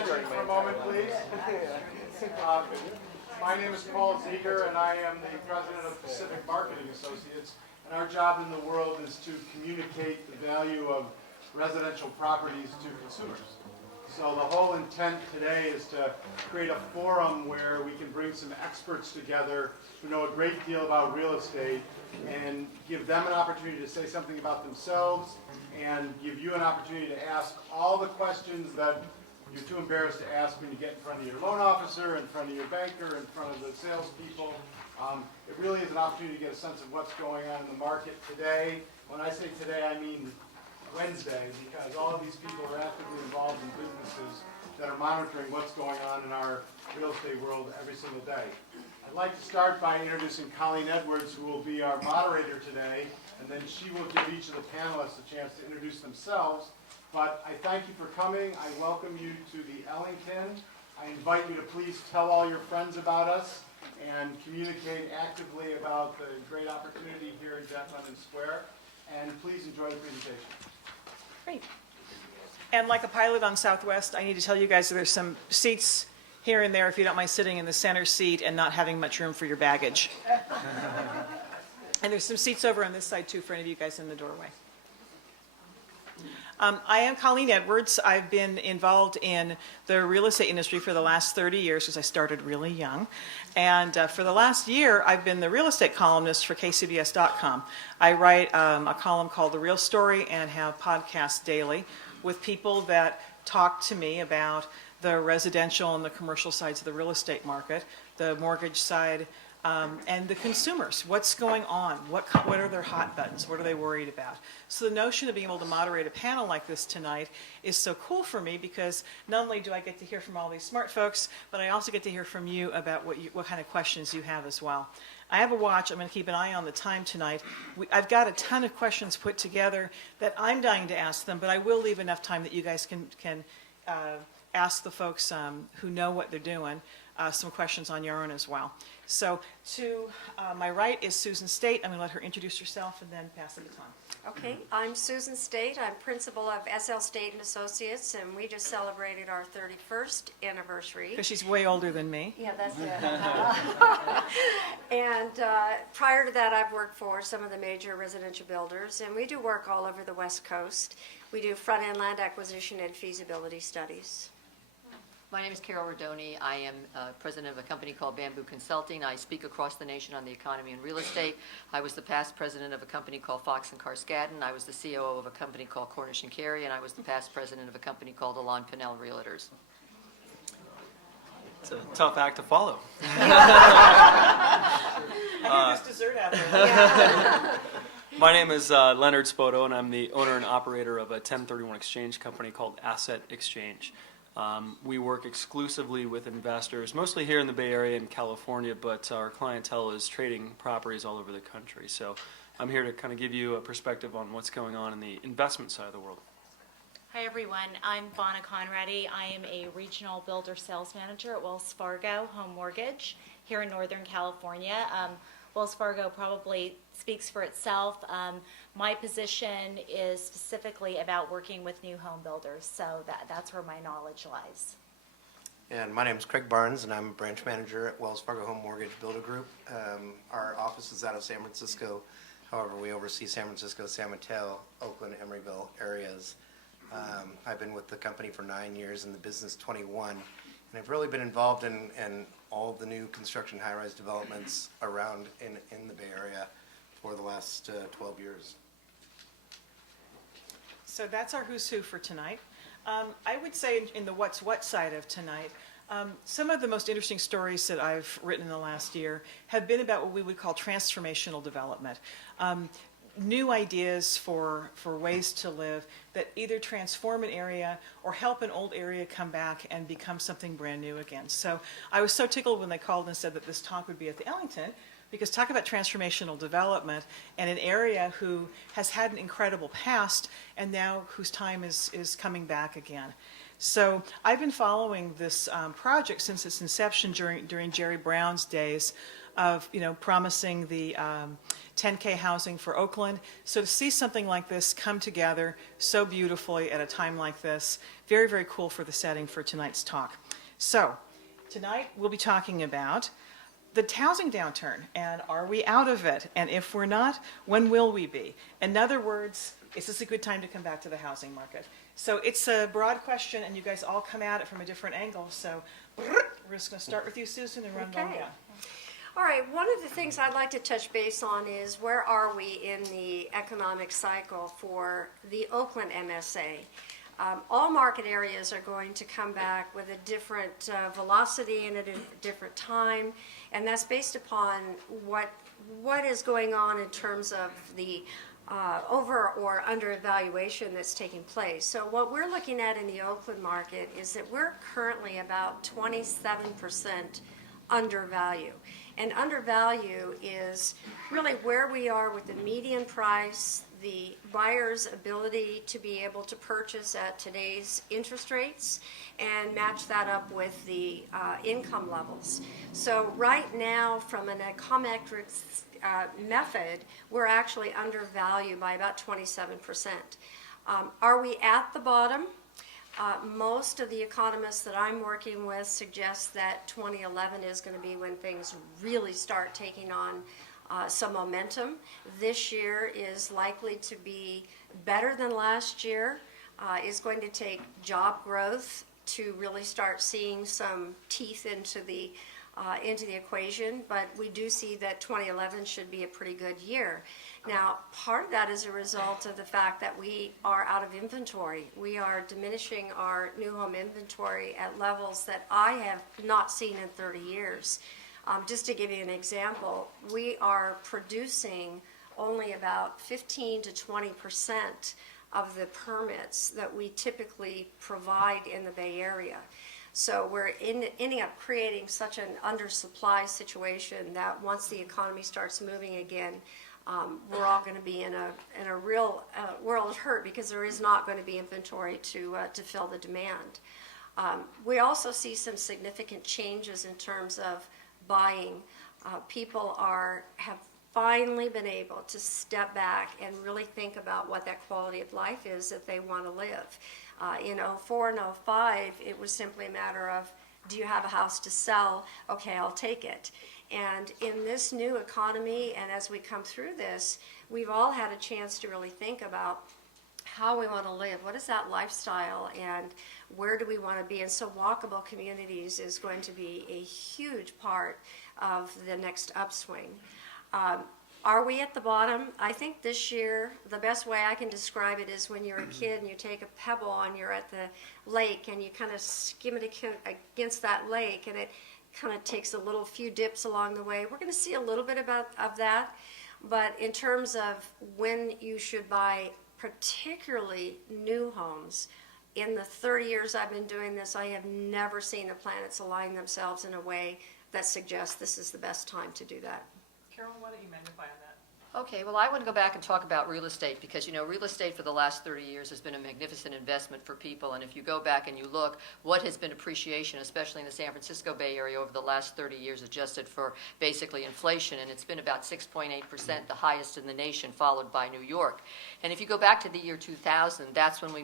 attention for a moment, please? My name is Paul Ziegler, and I am the president of Pacific Marketing Associates. And our job in the world is to communicate the value of residential properties to consumers. So the whole intent today is to create a forum where we can bring some experts together who know a great deal about real estate and give them an opportunity to say something about themselves and give you an opportunity to ask all the questions that you're too embarrassed to ask when you get in front of your loan officer, in front of your banker, in front of the salespeople. It really is an opportunity to get a sense of what's going on in the market today. When I say today, I mean Wednesday, because all of these people are actively involved in businesses that are monitoring what's going on in our real estate world every single day. I'd like to start by introducing Colleen Edwards, who will be our moderator today, and then she will give each of the panelists a chance to introduce themselves. But I thank you for coming. I welcome you to the Ellington. I invite you to please tell all your friends about us and communicate actively about the great opportunity here in Jet London Square. And please enjoy the presentation. Great. And like a pilot on Southwest, I need to tell you guys that there's some seats here and there if you don't mind sitting in the center seat and not having much room for your baggage. And there's some seats over on this side too for any of you guys in the doorway. I am Colleen Edwards. I've been involved in the real estate industry for the last 30 years because I started really young. And for the last year, I've been the real estate columnist for KCBS.com. I write a column called The Real Story and have podcasts daily with people that talk to me about the residential and the commercial sides of the real estate market, the mortgage side, and the consumers. What's going on? What are their hot buttons? What are they worried about? So the notion of being able to moderate a panel like this tonight is so cool for me because not only do I get to hear from all these smart folks, but I also get to hear from you about what kind of questions you have as well. I have a watch. I'm going to keep an eye on the time tonight. I've got a ton of questions put together that I'm dying to ask them, but I will leave enough time that you guys can ask the folks who know what they're doing some questions on your own as well. So to my right is Susan State. I'm going to let her introduce herself and then pass the baton. Okay, I'm Susan State. I'm principal of SL State and Associates, and we just celebrated our 31st anniversary. Because she's way older than me. Yeah, that's it. And prior to that, I've worked for some of the major residential builders, and we do work all over the West Coast. We do front-end land acquisition and feasibility studies. My name is Carol Rodoni. I am president of a company called Bamboo Consulting. I speak across the nation on the economy and real estate. I was the past president of a company called Fox & Carskadden. I was the COO of a company called Cornish & Carey, and I was the past president of a company called Ellington Panel Realtors. It's a tough act to follow. I think there's dessert out there. Yeah. My name is Leonard Spoto, and I'm the owner and operator of a 1031 exchange company called Asset Exchange. We work exclusively with investors, mostly here in the Bay Area and California, but our clientele is trading properties all over the country. So I'm here to kind of give you a perspective on what's going on in the investment side of the world. Hi everyone, I'm Vonna Conradi. I am a regional builder sales manager at Wells Fargo Home Mortgage here in Northern California. Wells Fargo probably speaks for itself. My position is specifically about working with new home builders, so that's where my knowledge lies. And my name is Craig Barnes, and I'm a branch manager at Wells Fargo Home Mortgage Builder Group. Our office is out of San Francisco. However, we oversee San Francisco, San Mateo, Oakland, Emeryville areas. I've been with the company for 9 years, in the business 21, and I've really been involved in all the new construction high-rise developments around in the Bay Area for the last 12 years. So that's our who's who for tonight. I would say in the what's what side of tonight, some of the most interesting stories that I've written in the last year have been about what we would call transformational development. New ideas for ways to live that either transform an area or help an old area come back and become something brand new again. So I was so tickled when they called and said that this talk would be at the Ellington, because talk about transformational development and an area who has had an incredible past and now whose time is coming back again. So I've been following this project since its inception during Jerry Brown's days of, promising the 10K housing for Oakland. So to see something like this come together so beautifully at a time like this, very, very cool for the setting for tonight's talk. So tonight we'll be talking about the housing downturn, and are we out of it? And if we're not, when will we be? In other words, is this a good time to come back to the housing market? So it's a broad question, and you guys all come at it from a different angle. So we're just going to start with you, Susan, and run on Okay. down. All right, one of the things I'd like to touch base on is where are we in the economic cycle for the Oakland MSA? All market areas are going to come back with a different velocity and at a different time, and that's based upon what is going on in terms of the over or under evaluation that's taking place. So what we're looking at in the Oakland market is that we're currently about 27% undervalue. And undervalue is really where we are with the median price, the buyer's ability to be able to purchase at today's interest rates and match that up with the income levels. So right now, from an econometrics method, we're actually undervalued by about 27%. Are we at the bottom? Most of the economists that I'm working with suggest that 2011 is going to be when things really start taking on some momentum. This year is likely to be better than last year. It's going to take job growth to really start seeing some teeth into the equation, but we do see that 2011 should be a pretty good year. Now, part of that is a result of the fact that we are out of inventory. We are diminishing our new home inventory at levels that I have not seen in 30 years. Just to give you an example, we are producing only about 15 to 20% of the permits that we typically provide in the Bay Area. So we're ending up creating such an undersupply situation that once the economy starts moving again, we're all going to be in a real world of hurt because there is not going to be inventory to fill the demand. We also see some significant changes in terms of buying. People have finally been able to step back and really think about what that quality of life is that they want to live. In 04 and 05, it was simply a matter of, do you have a house to sell? Okay, I'll take it. And in this new economy, and as we come through this, we've all had a chance to really think about how we want to live. What is that lifestyle, and where do we want to be? And so walkable communities is going to be a huge part of the next upswing. Are we at the bottom? I think this year, the best way I can describe it is when you're a kid and you take a pebble and you're at the lake and you kind of skim it against that lake, and it kind of takes a little few dips along the way. We're going to see a little bit of that, but in terms of when you should buy particularly new homes, in the 30 years I've been doing this, I have never seen the planets align themselves in a way that suggests this is the best time to do that. Carol, why don't you magnify on that? Okay, well, I want to go back and talk about real estate because, real estate for the last 30 years has been a magnificent investment for people. And if you go back and you look, what has been appreciation, especially in the San Francisco Bay Area over the last 30 years, adjusted for basically inflation, and it's been about 6.8%, the highest in the nation, followed by New York. And if you go back to the year 2000, that's when we